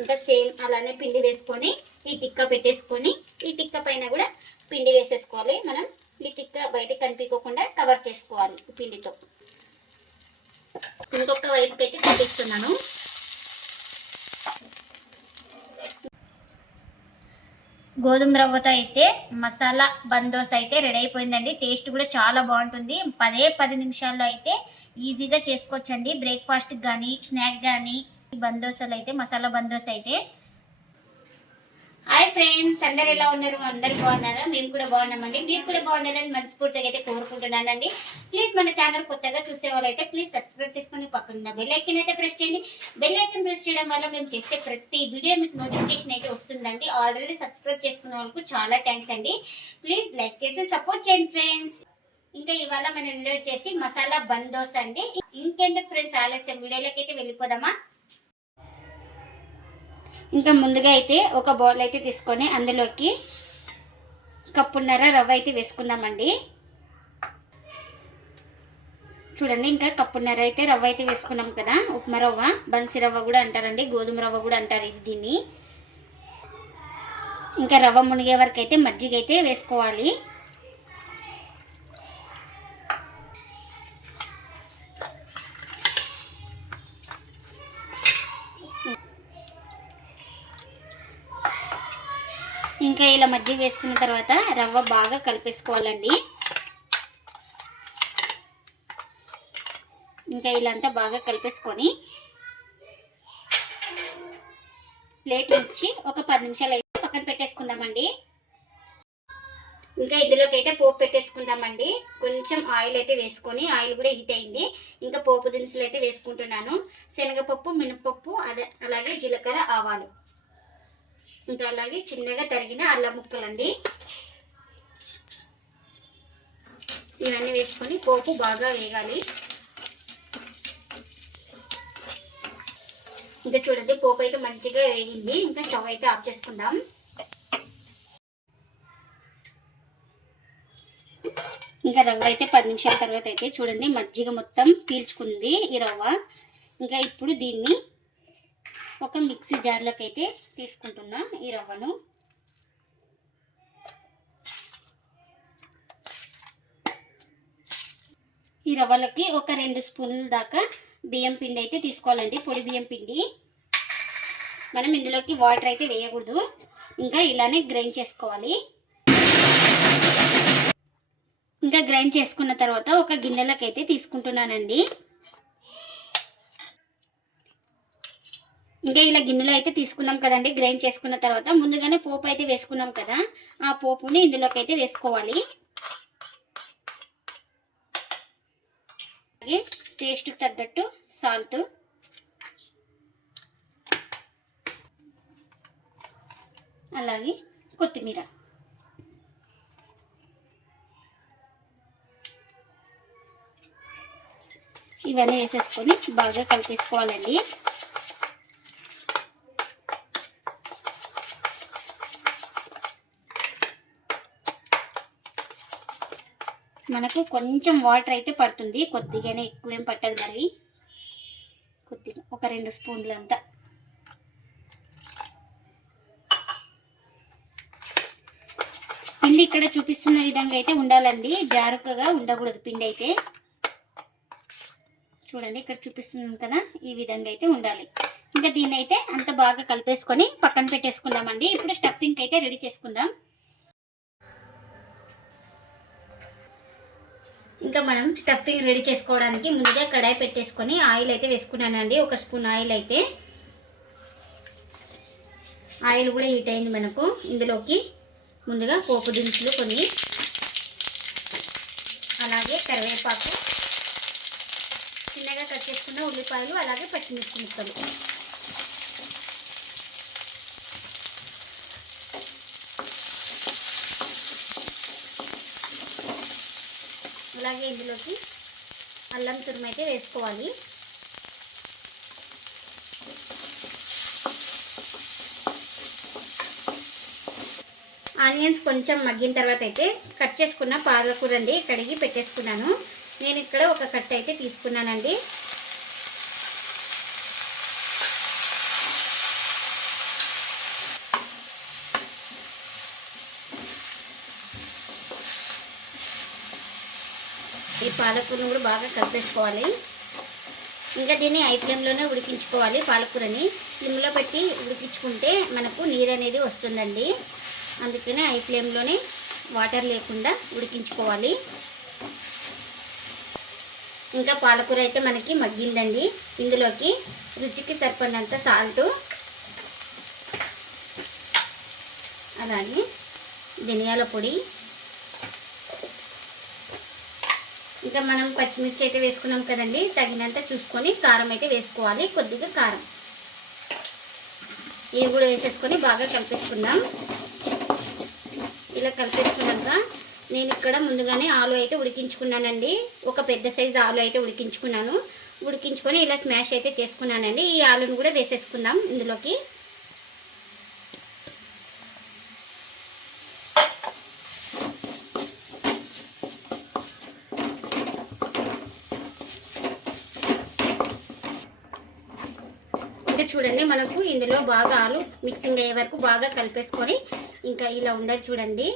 ఇంకా సేమ్ అలానే పిండి వేసుకొని ఈ టిక్క పెట్టేసుకొని ఈ టిక్క పైన కూడా పిండి వేసేసుకోవాలి. మనం ఈ టిక్క బయటకు కనిపించకుండా కవర్ చేసుకోవాలి పిండితో. ఇంకొక వైపుకి అయితే చూపిస్తున్నాను గోధుమ రవ్వతో అయితే మసాలా బందోస్ అయితే రెడీ అయిపోయిందండి. టేస్ట్ కూడా చాలా బాగుంటుంది. పదే పది నిమిషాల్లో అయితే ఈజీగా చేసుకోవచ్చండి. బ్రేక్ఫాస్ట్కి కానీ స్నాక్ కానీ బందోసాలు అయితే మసాలా బందోస్ అయితే. హాయ్ ఫ్రెండ్స్ అందరు ఎలా ఉన్నారు? అందరు బాగున్నారా? మేము కూడా బాగున్నామండి. మీరు కూడా బాగున్నారని మనస్ఫూర్తిగా అయితే కోరుకుంటున్నానండి. ప్లీజ్ మన ఛానల్ కొత్తగా చూసే వాళ్ళైతే ప్లీజ్ సబ్స్క్రైబ్ చేసుకుని పక్కన బెల్ ఐకన్ అయితే ప్రెస్ చేయండి. బెల్ ఐకన్ ప్రెస్ చేయడం వల్ల మేము చేసే ప్రతి వీడియో మీకు నోటిఫికేషన్ అయితే వస్తుందండి. ఆల్రెడీ సబ్స్క్రైబ్ చేసుకున్న వాళ్ళకు చాలా థ్యాంక్స్ అండి. ప్లీజ్ లైక్ చేసి సపోర్ట్ చేయండి ఫ్రెండ్స్. ఇంకా ఇవాళ మన వీడియో వచ్చేసి మసాలా బందోస్ అండి. ఇంకెందుకు ఫ్రెండ్స్ ఆలస్యం? వీడియోలోకి అయితే వెళ్ళిపోదామా? ఇంకా ముందుగా అయితే ఒక బౌల్ అయితే తీసుకొని అందులోకి కప్పున్నర రవ్వ అయితే వేసుకుందామండి. చూడండి ఇంకా కప్పున్నర అయితే రవ్వ అయితే వేసుకున్నాం కదా. ఉప్మా రవ్వ బన్సీ రవ్వ కూడా అంటారండి గోధుమ రవ్వ కూడా అంటారు ఇది దీన్ని. ఇంకా రవ్వ మునిగే వరకు అయితే మజ్జిగ అయితే వేసుకోవాలి. ఇంకా ఇలా మజ్జిగ వేసుకున్న తర్వాత రవ్వ బాగా కలిపేసుకోవాలండి. ఇంకా ఇలా అంతా బాగా కలిపేసుకొని ప్లేట్ ఉంచి ఒక పది నిమిషాలు అయితే పక్కన పెట్టేసుకుందామండి. ఇంకా ఇందులోకి అయితే పోపు పెట్టేసుకుందామండి. కొంచెం ఆయిల్ అయితే వేసుకొని ఆయిల్ కూడా హీట్ అయింది. ఇంకా పోపు దినుసులు అయితే వేసుకుంటున్నాను. శనగపప్పు మినపప్పు అదే అలాగే జీలకర్ర ఆవాలు. ఇంకా అలాగే చిన్నగా తరిగిన అల్లం ముక్కలండి. ఇవన్నీ వేసుకొని పోపు బాగా వేగాలి. ఇంకా చూడండి పోపు అయితే మంచిగా వేగింది. ఇంకా స్టవ్ అయితే ఆఫ్ చేసుకుందాం. ఇంకా రవ్వ అయితే పది నిమిషాల తర్వాత అయితే చూడండి మజ్జిగ మొత్తం పీల్చుకుంది ఈ రవ్వ. ఇంకా ఇప్పుడు దీన్ని ఒక మిక్సీ జార్లోకి అయితే తీసుకుంటున్నా ఈ రవ్వను. ఈ రవ్వలోకి ఒక రెండు స్పూన్ల దాకా బియ్యం పిండి అయితే తీసుకోవాలండి పొడి బియ్యం పిండి. మనం ఇందులోకి వాటర్ అయితే వేయకూడదు ఇంకా ఇలానే గ్రైండ్ చేసుకోవాలి. ఇంకా గ్రైండ్ చేసుకున్న తర్వాత ఒక గిన్నెలోకి అయితే తీసుకుంటున్నానండి. ఇంకా ఇలా గిన్నెలో అయితే తీసుకున్నాం కదండి గ్రైండ్ చేసుకున్న తర్వాత ముందుగానే పోపు అయితే వేసుకున్నాం కదా ఆ పోపుని ఇందులోకి అయితే వేసుకోవాలి. అలాగే టేస్ట్కి తగ్గట్టు సాల్ట్ అలాగే కొత్తిమీర. ఇవన్నీ వేసేసుకొని బాగా కలిపేసుకోవాలండి. మనకు కొంచెం వాటర్ అయితే పడుతుంది. కొద్దిగానే ఎక్కువేం పట్టదు మరి. కొద్దిగా ఒక రెండు స్పూన్లు అంతా. పిండి ఇక్కడ చూపిస్తున్న విధంగా అయితే ఉండాలండి. జారుకగా ఉండకూడదు పిండి అయితే. చూడండి ఇక్కడ చూపిస్తున్నాం కదా ఈ విధంగా అయితే ఉండాలి. ఇంకా దీన్ని అయితే అంత బాగా కలిపేసుకొని పక్కన పెట్టేసుకుందామండి. ఇప్పుడు స్టఫింగ్ అయితే రెడీ చేసుకుందాం. ఇంకా మనం స్టఫింగ్ రెడీ చేసుకోవడానికి ముందుగా కడాయి పెట్టేసుకొని ఆయిల్ అయితే వేసుకున్నానండి. ఒక స్పూన్ ఆయిల్ అయితే. ఆయిల్ కూడా హీట్ అయింది మనకు. ఇందులోకి ముందుగా పోపు దినుసులు కొన్ని. అలాగే కరివేపాకు. చిన్నగా కట్ చేసుకున్న ఉల్లిపాయలు అలాగే పచ్చిమిర్చి ముక్కలు. అలాగే ఇందులోకి అల్లం తురుము అయితే వేసుకోవాలి. ఆనియన్స్ కొంచెం మగ్గిన తర్వాత అయితే కట్ చేసుకున్న పాలకూర అండి కడిగి పెట్టేసుకున్నాను. నేను ఇక్కడ ఒక కట్ అయితే తీసుకున్నానండి. ఈ పాలకూరను కూడా బాగా కలిపేసుకోవాలి. ఇంకా దీన్ని ఐ ఫ్లేమ్లోనే ఉడికించుకోవాలి పాలకూరని. సిమ్లో పెట్టి ఉడికించుకుంటే మనకు నీరు అనేది వస్తుందండి. అందుకనే ఐ ఫ్లేమ్లోనే వాటర్ లేకుండా ఉడికించుకోవాలి. ఇంకా పాలకూర అయితే మనకి మగ్గిందండి. ఇందులోకి రుచికి సరిపడినంత సాల్ట్ అలాగే ధనియాల పొడి ఇంకా మనం పచ్చిమిర్చి అయితే వేసుకున్నాం కదండి. తగినంత చూసుకొని కారం అయితే వేసుకోవాలి. కొద్దిగా కారం. ఇవి కూడా వేసేసుకొని బాగా కలిపేసుకుందాం. ఇలా కలిపేసుకున్నాక నేను ఇక్కడ ముందుగానే ఆలు అయితే ఉడికించుకున్నానండి. ఒక పెద్ద సైజు ఆలు అయితే ఉడికించుకున్నాను. ఉడికించుకొని ఇలా స్మాష్ అయితే చేసుకున్నానండి. ఈ ఆలును కూడా వేసేసుకుందాం ఇందులోకి ఇంకా చూడండి మనకు ఇందులో బాగా ఆలు మిక్సింగ్ అయ్యే వరకు బాగా కలిపేసుకొని ఇంకా ఇలా ఉండదు చూడండి.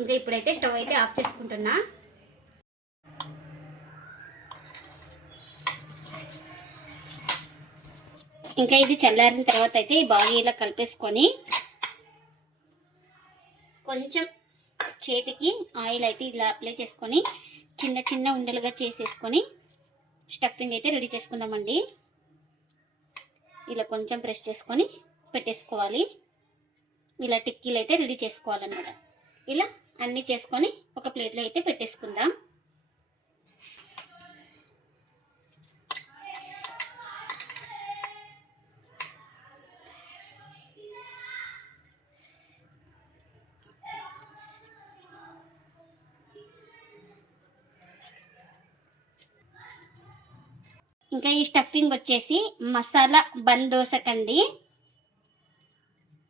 ఇంకా ఇప్పుడైతే స్టవ్ అయితే ఆఫ్ చేసుకుంటున్నా. ఇంకా ఇది చల్లారిన తర్వాత అయితే బాగా ఇలా కలిపేసుకొని కొంచెం చేతికి ఆయిల్ అయితే ఇలా అప్లై చేసుకొని చిన్న చిన్న ఉండలుగా చేసేసుకొని స్టఫింగ్ అయితే రెడీ చేసుకుందామండి. ఇలా కొంచెం ప్రెస్ చేసుకొని పెట్టేసుకోవాలి. ఇలా టిక్కీలు అయితే రెడీ చేసుకోవాలన్నమాట. ఇలా అన్నీ చేసుకొని ఒక ప్లేట్లో అయితే పెట్టేసుకుందాం. ఇంకా ఈ స్టఫింగ్ వచ్చేసి మసాలా బన్ దోసకండి.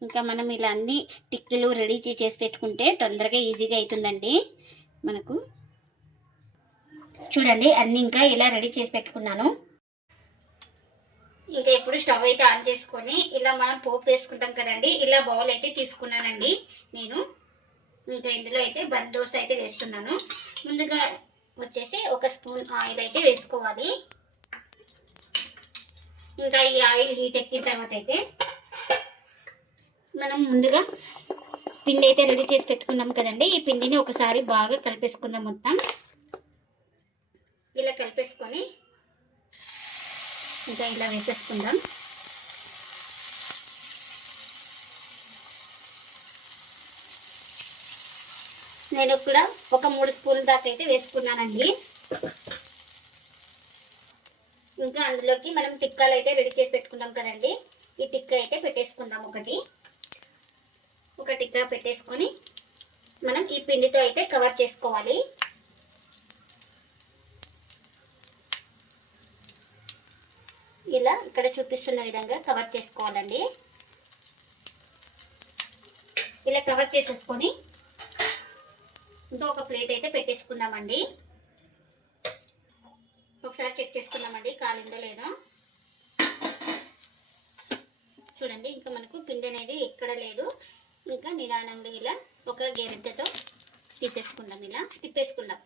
ఇంకా మనం ఇలా అన్ని టిక్కీలు రెడీ చేసి పెట్టుకుంటే తొందరగా ఈజీగా అవుతుందండి మనకు. చూడండి అన్ని ఇంకా ఇలా రెడీ చేసి పెట్టుకున్నాను. ఇంకా ఇప్పుడు స్టవ్ అయితే ఆన్ చేసుకొని ఇలా మనం పోపు వేసుకుంటాం కదండి ఇలా బౌల్ అయితే తీసుకున్నానండి నేను. ఇంకా ఇందులో అయితే బన్ దోశ అయితే వేస్తున్నాను. ముందుగా వచ్చేసి ఒక స్పూన్ ఆయిల్ అయితే వేసుకోవాలి. ఇంకా ఈ ఆయిల్ హీట్ ఎక్కిన తర్వాత అయితే మనం ముందుగా పిండి అయితే రెడీ చేసి పెట్టుకున్నాం కదండి. ఈ పిండిని ఒకసారి బాగా కలిపేసుకుందాం మొత్తం. ఇలా కలిపేసుకొని ఇంకా ఇలా వేసేసుకుందాం. నేను కూడా ఒక మూడు స్పూన్ల దాకా అయితే వేసుకున్నానండి. ఇంకా అందులోకి మనం టిక్కాలు అయితే రెడీ చేసి పెట్టుకున్నాం కదండి. ఈ టిక్క అయితే పెట్టేసుకుందాం ఒకటి. ఒక టిక్కా పెట్టేసుకొని మనం ఈ పిండితో అయితే కవర్ చేసుకోవాలి. ఇలా ఇక్కడ చూపిస్తున్న విధంగా కవర్ చేసుకోవాలండి. ఇలా కవర్ చేసేసుకొని ఇంకో ఒక ప్లేట్ అయితే పెట్టేసుకుందామండి. ఒకసారి చెక్ చేసుకుందామండి కాలిందో లేదో. చూడండి ఇంకా మనకు పిండి అనేది ఎక్కడ లేదు. ఇంకా నిదానంగా ఇలా ఒక గెరిటతో తీసేసుకుందాం ఇలా తిప్పేసుకుందాం.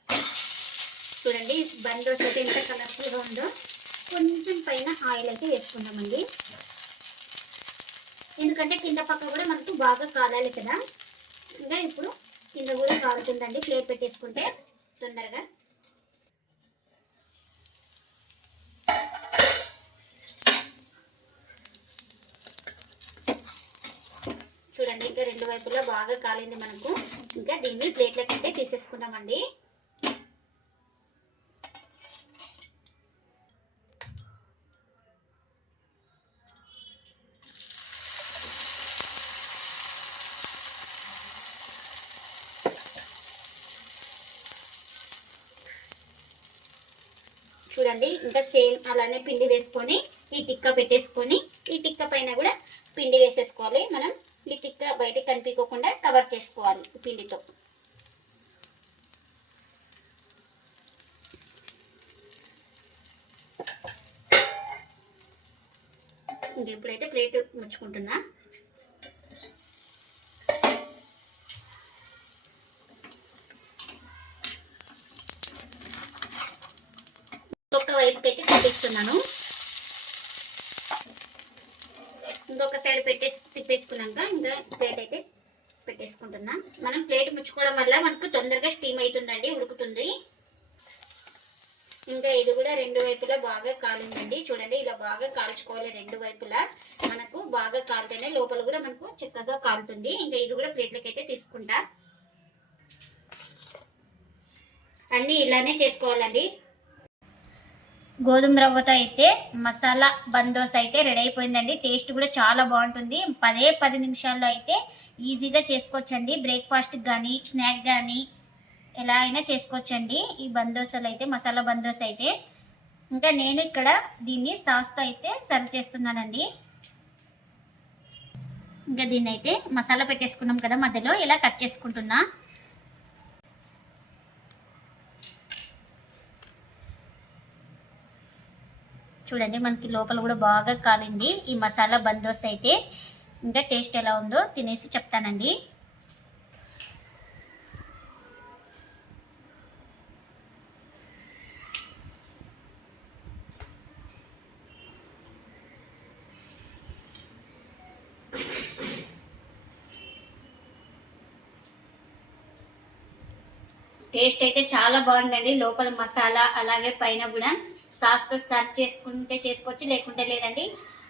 చూడండి బంద్ దోశ ఎంత కలర్ఫుల్గా ఉందో. కొంచెం పైన ఆయిల్ అయితే వేసుకుందామండి. ఎందుకంటే కింద పక్క కూడా మనకు బాగా కాలాలి కదా. ఇంకా ఇప్పుడు కింద కూడా కాలుతుందండి ప్లేట్ పెట్టేసుకుంటే తొందరగా చూడండి ఇంకా బాగా కాలింది మనకు. ఇంకా దీన్ని ప్లేట్లకి అయితే తీసేసుకుందామండి. చూడండి ఇంకా సేమ్ అలానే పిండి వేసుకొని ఈ టిక్క పెట్టేసుకొని ఈ టిక్క పైన కూడా పిండి వేసేసుకోవాలి మనం ఈ టిక్క బయట కనిపించకుండా కవర్ చేసుకోవాలి ఈ పిండితో. ఇంకా ఇప్పుడైతే ప్లేట్ ముచ్చుకుంటున్నా. తిప్పేస్తున్నాను. ఇంకొక సైడ్ పెట్టేసి తిప్పేసుకున్నాక ఇంకా ప్లేట్ అయితే పెట్టేసుకుంటున్నా మనం ప్లేట్ ముచ్చుకోవడం వల్ల మనకు తొందరగా స్టీమ్ అవుతుందండి ఉడుకుతుంది. ఇంకా ఇది కూడా రెండు వైపులా బాగా కాలిందండి. చూడండి ఇలా బాగా కాల్చుకోవాలి రెండు వైపులా. మనకు బాగా కాలితేనే లోపల కూడా మనకు చక్కగా కాలుతుంది. ఇంకా ఇది కూడా ప్లేట్లకి అయితే తీసుకుంటా. అన్నీ ఇలానే చేసుకోవాలండి. గోధుమ రవ్వతో అయితే మసాలా బందోస్ అయితే రెడీ అయిపోయిందండి. టేస్ట్ కూడా చాలా బాగుంటుంది. పదే పది నిమిషాల్లో అయితే ఈజీగా చేసుకోవచ్చండి. బ్రేక్ఫాస్ట్కి కానీ స్నాక్ కానీ ఎలా అయినా చేసుకోవచ్చండి. ఈ బందోసలు అయితే మసాలా బందోస అయితే. ఇంకా నేను ఇక్కడ దీన్ని సాస్తో అయితే సర్వ్ చేస్తున్నానండి. ఇంకా దీన్ని అయితే మసాలా పెట్టేసుకున్నాం కదా మధ్యలో. ఇలా కట్ చేసుకుంటున్నా. చూడండి మనకి లోపల కూడా బాగా కాలింది ఈ మసాలా బందోస్ అయితే. ఇంకా టేస్ట్ ఎలా ఉందో తినేసి చెప్తానండి. టేస్ట్ అయితే చాలా బాగుందండి. లోపల మసాలా అలాగే పైన కూడా సాస్తో సర్వ్ చేసుకుంటే చేసుకోవచ్చు లేకుంటే లేదండి.